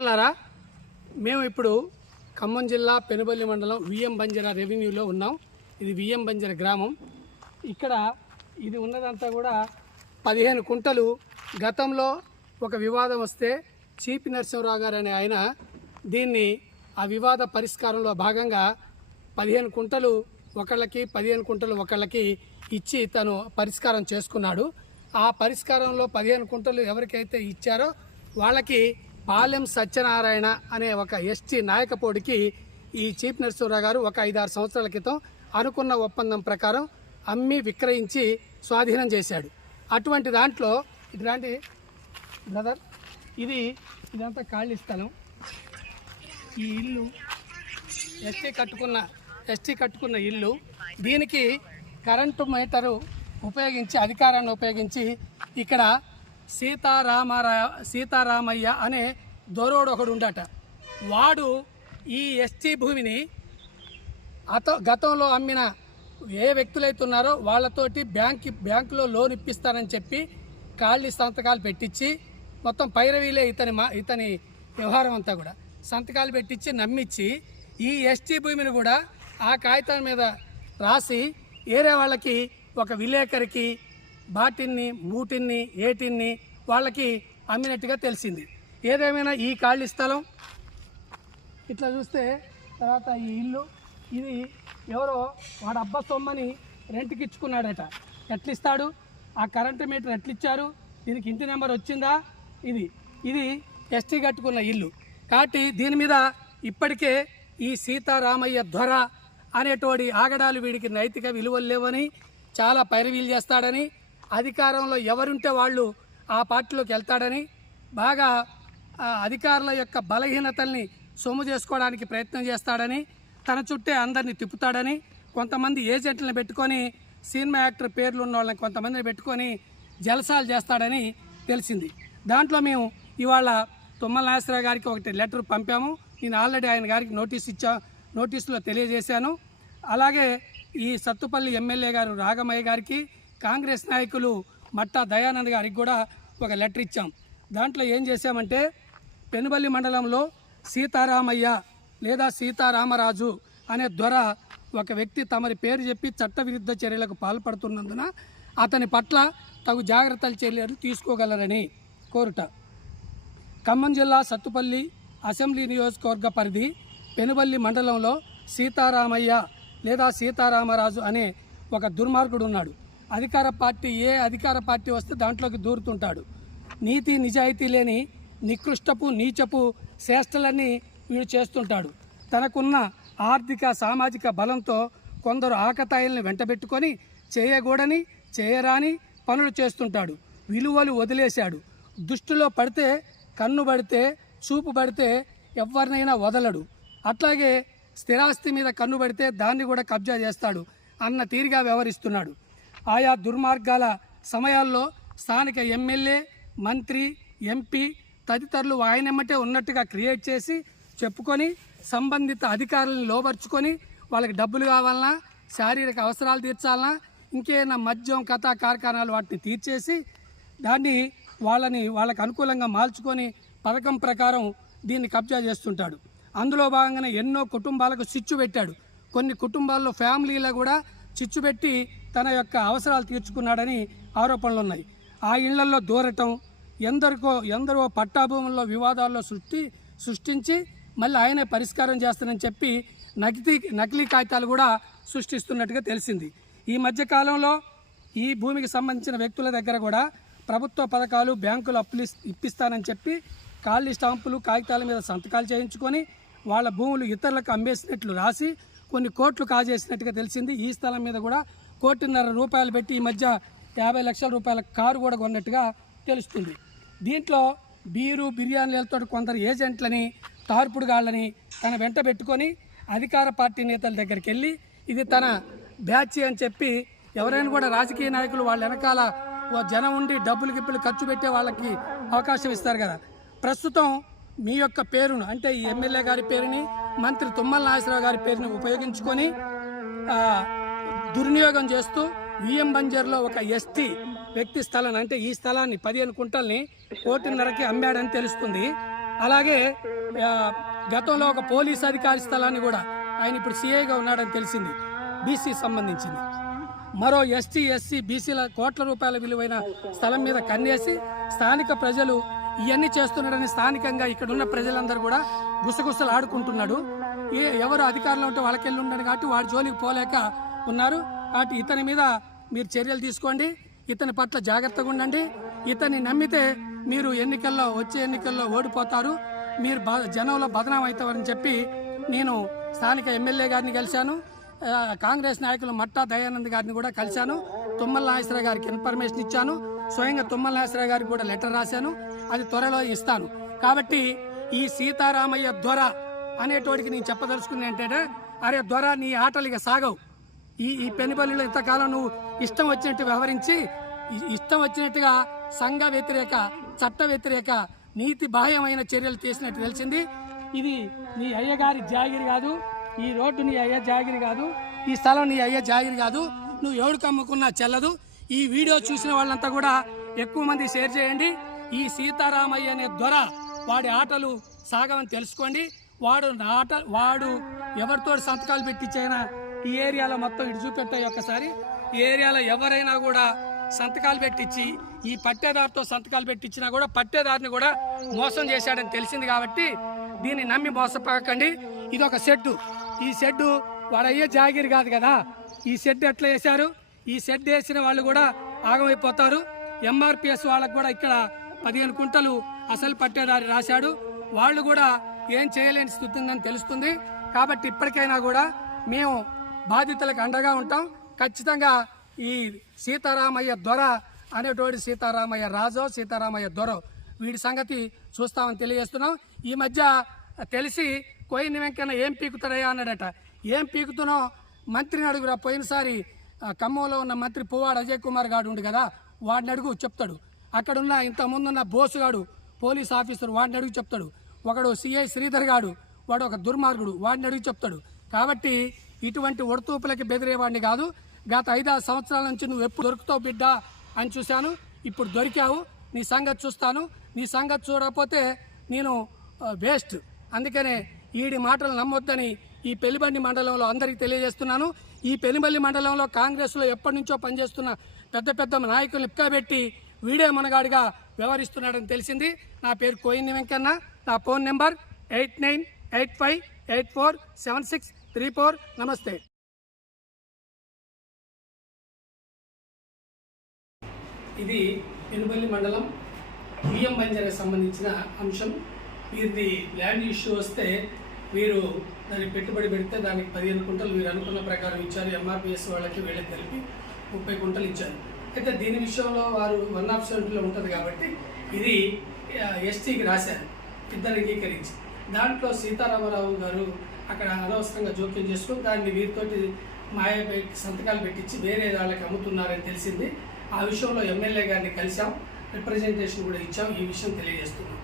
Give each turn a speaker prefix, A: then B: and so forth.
A: మిత్రులారా మేము ఇప్పుడు ఖమ్మం జిల్లా పెనుబల్లి మండలం విఎం బంజర రెవెన్యూలో ఉన్నాం. ఇది విఎం బంజర గ్రామం. ఇక్కడ ఇది ఉన్నదంతా కూడా పదిహేను కుంటలు. గతంలో ఒక వివాదం వస్తే చీపి నరసింహరావు గారు అనే ఆయన దీన్ని ఆ వివాద పరిష్కారంలో భాగంగా పదిహేను కుంటలు ఒకళ్ళకి పదిహేను కుంటలు ఒకళ్ళకి ఇచ్చి తను పరిష్కారం చేసుకున్నాడు. ఆ పరిష్కారంలో పదిహేను కుంటలు ఎవరికైతే ఇచ్చారో వాళ్ళకి పాలెం సత్యనారాయణ అనే ఒక ఎస్టీ నాయకపోడికి ఈ చీఫ్ నరసింహరావు గారు ఒక ఐదారు సంవత్సరాల క్రితం అనుకున్న ఒప్పందం ప్రకారం అమ్మి విక్రయించి స్వాధీనం చేశాడు. అటువంటి దాంట్లో ఇట్లాంటి బ్రదర్ ఇది ఇదంతా ఖాళీ స్థలం. ఈ ఇల్లు ఎస్టీ కట్టుకున్న ఎస్టీ కట్టుకున్న ఇల్లు దీనికి కరెంటు మీటరు ఉపయోగించి అధికారాన్ని ఉపయోగించి ఇక్కడ సీతారామరా సీతారామయ్య అనే దొరోడు ఒకడు ఉండట వాడు ఈ ఎస్టీ భూమిని అత గతంలో అమ్మిన ఏ వ్యక్తులైతే ఉన్నారో వాళ్ళతోటి బ్యాంక్ బ్యాంకులో లోన్ ఇప్పిస్తానని చెప్పి ఖాళీ సంతకాలు పెట్టించి మొత్తం పైరవీలే ఇతని మా ఇతని వ్యవహారం అంతా కూడా. సంతకాలు పెట్టించి నమ్మించి ఈ ఎస్టీ భూమిని కూడా ఆ కాగితం మీద రాసి ఏరే వాళ్ళకి ఒక విలేకరికి బాటిన్ని మూటిన్ని ఏటిన్ని వాళ్ళకి అమ్మినట్టుగా తెలిసింది. ఏదేమైనా ఈ ఖాళీ స్థలం? ఇట్లా చూస్తే తర్వాత ఈ ఇల్లు ఇది ఎవరో వాడు అబ్బా సొమ్మని రెంట్కి ఇచ్చుకున్నాడట. ఎట్లా ఇస్తాడు ఆ కరెంటు మీటర్ ఎట్లా ఇచ్చారు దీనికి ఇంటి నెంబర్ వచ్చిందా? ఇది ఇది ఎస్టీ కట్టుకున్న ఇల్లు. కాబట్టి దీని మీద ఇప్పటికే ఈ సీతారామయ్య ధ్వర అనేటోడి ఆగడాలు వీడికి నైతిక విలువలు లేవని చాలా పైరవీలు చేస్తాడని అధికారంలో ఎవరుంటే వాళ్ళు ఆ పార్టీలోకి వెళ్తాడని బాగా అధికారుల యొక్క బలహీనతల్ని సొమ్ము చేసుకోవడానికి ప్రయత్నం చేస్తాడని తన చుట్టే అందరిని తిప్పుతాడని కొంతమంది ఏజెంట్లను పెట్టుకొని సినిమా యాక్టర్ పేర్లు ఉన్న వాళ్ళని కొంతమందిని పెట్టుకొని జలసాలు చేస్తాడని తెలిసింది. దాంట్లో మేము ఇవాళ తుమ్మల నాగేశ్వరరావు గారికి ఒకటి లెటర్ పంపాము. నేను ఆల్రెడీ ఆయన గారికి నోటీస్ ఇచ్చా నోటీసులో తెలియజేశాను. అలాగే ఈ సత్తుపల్లి ఎమ్మెల్యే గారు రాగమయ్య గారికి కాంగ్రెస్ నాయకులు మట్టా దయానంద్ గారికి కూడా ఒక లెటర్ ఇచ్చాం. దాంట్లో ఏం చేశామంటే పెనుబల్లి మండలంలో సీతారామయ్య లేదా సీతారామరాజు అనే దొర ఒక వ్యక్తి తమరి పేరు చెప్పి చట్టవిరుద్ధ చర్యలకు పాల్పడుతున్నందున అతని పట్ల తగు జాగ్రత్తలు చర్యలు తీసుకోగలరని కోరుట. ఖమ్మం జిల్లా సత్తుపల్లి అసెంబ్లీ నియోజకవర్గ పరిధి పెనుబల్లి మండలంలో సీతారామయ్య లేదా సీతారామరాజు అనే ఒక దుర్మార్గుడు ఉన్నాడు అధికార పార్టీ ఏ అధికార పార్టీ వస్తే దాంట్లోకి దూరుతుంటాడు. నీతి నిజాయితీ లేని నికృష్టపు నీచపు చేష్టలన్నీ వీడు చేస్తుంటాడు. తనకున్న ఆర్థిక సామాజిక బలంతో కొందరు ఆకతాయిల్ని వెంటబెట్టుకొని చేయకూడని చేయరాని పనులు చేస్తుంటాడు. విలువలు వదిలేశాడు. దుష్టిలో పడితే కన్ను పడితే చూపు పడితే ఎవరినైనా వదలడు. అట్లాగే స్థిరాస్తి మీద కన్ను పడితే దాన్ని కూడా కబ్జా చేస్తాడు అన్న తీరుగా వ్యవహరిస్తున్నాడు. ఆయా దుర్మార్గాల సమయాల్లో స్థానిక ఎమ్మెల్యే మంత్రి ఎంపీ తదితరులు ఆయనమ్మటే ఉన్నట్టుగా క్రియేట్ చేసి చెప్పుకొని సంబంధిత అధికారులను లోపరుచుకొని వాళ్ళకి డబ్బులు కావాలన్నా శారీరక అవసరాలు తీర్చాలన్నా ఇంకేమైనా మద్యం కథా కార్ఖానాలు వాటిని తీర్చేసి దాన్ని వాళ్ళని వాళ్ళకు అనుకూలంగా మార్చుకొని పథకం ప్రకారం దీన్ని కబ్జా చేస్తుంటాడు. అందులో భాగంగానే ఎన్నో కుటుంబాలకు చిచ్చు పెట్టాడు. కొన్ని కుటుంబాల్లో ఫ్యామిలీలో కూడా చిచ్చు పెట్టి తన యొక్క అవసరాలు తీర్చుకున్నాడని ఆరోపణలు ఉన్నాయి. ఆ ఇళ్ళలో దూరటం ఎందరికో ఎందరో పట్టాభూముల్లో వివాదాల్లో సృష్టి సృష్టించి మళ్ళీ ఆయనే పరిష్కారం చేస్తానని చెప్పి నకిలీ నకిలీ కాగితాలు కూడా సృష్టిస్తున్నట్టుగా తెలిసింది. ఈ మధ్యకాలంలో ఈ భూమికి సంబంధించిన వ్యక్తుల దగ్గర కూడా ప్రభుత్వ పథకాలు బ్యాంకులు అప్పులు ఇప్పిస్తానని చెప్పి ఖాళీ స్టాంపులు కాగితాల మీద సంతకాలు చేయించుకొని వాళ్ళ భూములు ఇతరులకు అమ్మేసినట్లు రాసి కొన్ని కోట్లు కాజేసినట్టుగా తెలిసింది. ఈ స్థలం మీద కూడా కోటిన్నర రూపాయలు పెట్టి ఈ మధ్య యాభై లక్షల రూపాయల కారు కూడా కొన్నట్టుగా తెలుస్తుంది. దీంట్లో బీరు బిర్యానీలతో కొందరు ఏజెంట్లని తార్పుడుగాళ్ళని తన వెంట పెట్టుకొని అధికార పార్టీ నేతల దగ్గరికి వెళ్ళి ఇది తన బ్యాచ్ అని చెప్పి ఎవరైనా కూడా రాజకీయ నాయకులు వాళ్ళ వెనకాల ఓ జనం ఉండి డబ్బులు గిప్పులు ఖర్చు పెట్టే వాళ్ళకి అవకాశం ఇస్తారు కదా. ప్రస్తుతం మీ యొక్క పేరును అంటే ఈ ఎమ్మెల్యే గారి పేరుని మంత్రి తుమ్మల నాగేశ్వరరావు గారి పేరుని ఉపయోగించుకొని దుర్వినియోగం చేస్తూ విఎం బంజర్లో ఒక ఎస్టీ వ్యక్తి స్థలాన్ని అంటే ఈ స్థలాన్ని పదిహేను కుంటల్ని కోటిన్నరకి అమ్మాడని తెలుస్తుంది. అలాగే గతంలో ఒక పోలీస్ అధికారి స్థలాన్ని కూడా ఆయన ఇప్పుడు సీఏగా ఉన్నాడని తెలిసింది బీసీ సంబంధించింది. మరో ఎస్టీ ఎస్సీ బీసీల కోట్ల రూపాయల విలువైన స్థలం మీద కన్నేసి స్థానిక ప్రజలు ఇవన్నీ చేస్తున్నాడని స్థానికంగా ఇక్కడ ఉన్న ప్రజలందరూ కూడా గుసగుసలు ఆడుకుంటున్నాడు ఏ ఎవరు అధికారంలో ఉంటే వాళ్ళకెళ్ళి ఉండడు కాబట్టి వాడి జోలికి పోలేక ఉన్నారు. కాబట్టి ఇతని మీద మీరు చర్యలు తీసుకోండి. ఇతని పట్ల జాగ్రత్తగా ఉండండి. ఇతన్ని నమ్మితే మీరు ఎన్నికల్లో వచ్చే ఎన్నికల్లో ఓడిపోతారు. మీరు బ- జనంలో బదనాం అవుతారని చెప్పి నేను స్థానిక ఎమ్మెల్యే గారిని కలిశాను. కాంగ్రెస్ నాయకులు మట్టా దయానంద్ గారిని కూడా కలిశాను. తుమ్మల నాగేశ్వరరావు గారికి ఇన్ఫర్మేషన్ ఇచ్చాను. స్వయంగా తుమ్మల నాగేశ్వరరావు గారికి కూడా లెటర్ రాశాను. అది త్వరలో ఇస్తాను. కాబట్టి ఈ సీతారామయ్య దొర అనేటోడికి నేను చెప్పదలుచుకుంది ఏంటంటే అరే దొర నీ ఆటలు ఇక సాగవు. ఈ ఈ పెనుబలిలో ఇంతకాలం నువ్వు ఇష్టం వచ్చినట్టు వ్యవహరించి ఇష్టం వచ్చినట్టుగా సంఘ వ్యతిరేక చట్ట వ్యతిరేక నీతి బాహ్యమైన చర్యలు తీసినట్టు తెలిసింది. ఇది నీ అయ్యగారి జాగిరి కాదు. ఈ రోడ్డు నీ అయ్య జాగిరి కాదు. ఈ స్థలం నీ అయ్య జాగిరి కాదు. నువ్వు ఎవడికి అమ్ముకున్నా చెల్లదు. ఈ వీడియో చూసిన వాళ్ళంతా కూడా ఎక్కువ మంది షేర్ చేయండి. ఈ సీతారామయ్య అనే దొర వాడి ఆటలు సాగమని తెలుసుకోండి. వాడు నా ఆట వాడు ఎవరితో సంతకాలు పెట్టించైనా ఈ ఏరియాలో మొత్తం ఇటు చూపెట్టాయి ఒక్కసారి. ఈ ఏరియాలో ఎవరైనా కూడా సంతకాలు పెట్టించి ఈ పట్టేదారితో సంతకాలు పెట్టించినా కూడా పట్టేదారిని కూడా మోసం చేశాడని తెలిసింది కాబట్టి దీన్ని నమ్మి మోసపోకండి. ఇది ఒక షెడ్డు. ఈ షెడ్డు వాడు అయ్యే జాగిరి కాదు కదా. ఈ షెడ్ ఎట్లా వేశారు? ఈ షెడ్ వేసిన వాళ్ళు కూడా ఆగమైపోతారు. ఎంఆర్పిఎస్ వాళ్ళకు కూడా ఇక్కడ పదిహేను కుంటలు అసలు పట్టేదారి రాశాడు. వాళ్ళు కూడా ఏం చేయలేని స్థితి ఉందని తెలుస్తుంది. కాబట్టి ఇప్పటికైనా కూడా మేము బాధితులకు అండగా ఉంటాం. ఖచ్చితంగా ఈ సీతారామయ్య దొర అనేటోడి సీతారామయ్య రాజో సీతారామయ్య దొర వీడి సంగతి చూస్తామని తెలియజేస్తున్నాం. ఈ మధ్య తెలిసి కోయిన వెంకన్న ఏం పీకుతాడయ్యా అన్నాడట. ఏం పీకుతున్నావు మంత్రిని అడుగురా. పోయినసారి ఖమ్మంలో ఉన్న మంత్రి పువ్వాడు అజయ్ కుమార్ గాడు ఉండు కదా వాడిని అడుగు చెప్తాడు. అక్కడున్న ఇంతకుముందున్న బోసుగాడు పోలీస్ ఆఫీసర్ వాడిని అడుగు చెప్తాడు. ఒకడు సిఐ శ్రీధర్ గాడు వాడు ఒక దుర్మార్గుడు వాడిని అడుగు చెప్తాడు. కాబట్టి ఇటువంటి ఒడతూపులకి బెదిరేవాడిని కాదు. గత ఐదారు సంవత్సరాల నుంచి నువ్వు ఎప్పుడు దొరుకుతావు బిడ్డ అని చూశాను. ఇప్పుడు దొరికావు. నీ సంగతి చూస్తాను. నీ సంగతి చూడకపోతే నేను వేస్ట్ అందుకనే ఈడి మాటలు నమ్మొద్దని ఈ పెళ్ళిబండి మండలంలో అందరికీ తెలియజేస్తున్నాను. ఈ పెనుబల్లి మండలంలో కాంగ్రెస్లో ఎప్పటి నుంచో పనిచేస్తున్న పెద్ద పెద్ద నాయకులు పెట్టి వీడే మనగాడిగా వ్యవహరిస్తున్నాడని తెలిసింది. నా పేరు కోయిని వెంకన్న. నా phone number eight nine eight five eight four seven six three four నమస్తే. ఇది పెనుబల్లి మండలం బియ్యం బంజారాకి సంబంధించిన అంశం. వీరిది ల్యాండ్ ఇష్యూ వస్తే వీరు దానికి పెట్టుబడి పెడితే దానికి పదిహేను కుంటలు వీరు అనుకున్న ప్రకారం ఇచ్చారు. ఎంఆర్పిఎస్ వాళ్ళకి వీళ్ళకి కలిపి ముప్పై కుంటలు ఇచ్చారు. అయితే దీని విషయంలో వారు వన్ ఆఫ్ సెవెంటీలో ఉంటుంది కాబట్టి ఇది ఎస్టీకి రాశారు. ఇద్దరు అంగీకరించి. దాంట్లో సీతారామరావు గారు అక్కడ అనవసరంగా జోక్యం చేసుకుని దాన్ని వీరితోటి మాయ సంతకాలు పెట్టించి వేరే వాళ్ళకి అమ్ముతున్నారని తెలిసింది. ఆ విషయంలో ఎమ్మెల్యే గారిని కలిసాం రిప్రజెంటేషన్ కూడా ఇచ్చాం. ఈ విషయం తెలియజేస్తున్నాం.